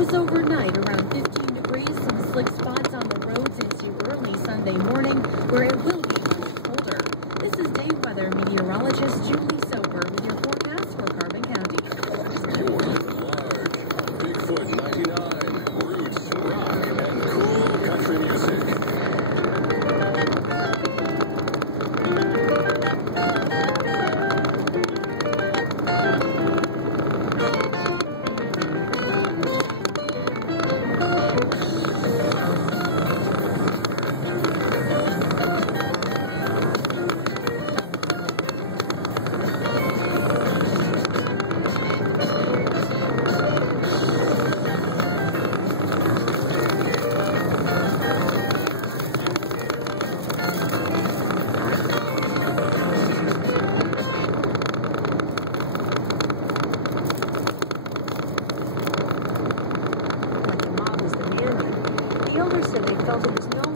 Lows overnight around 15 degrees. Some slick spots on the roads into early Sunday morning, where it will be much colder. This is day weather meteorologist Julie Soper with your forecast for Carbon County. Bigfoot 99, roots, rock, and cool country music. The elders said they felt it was no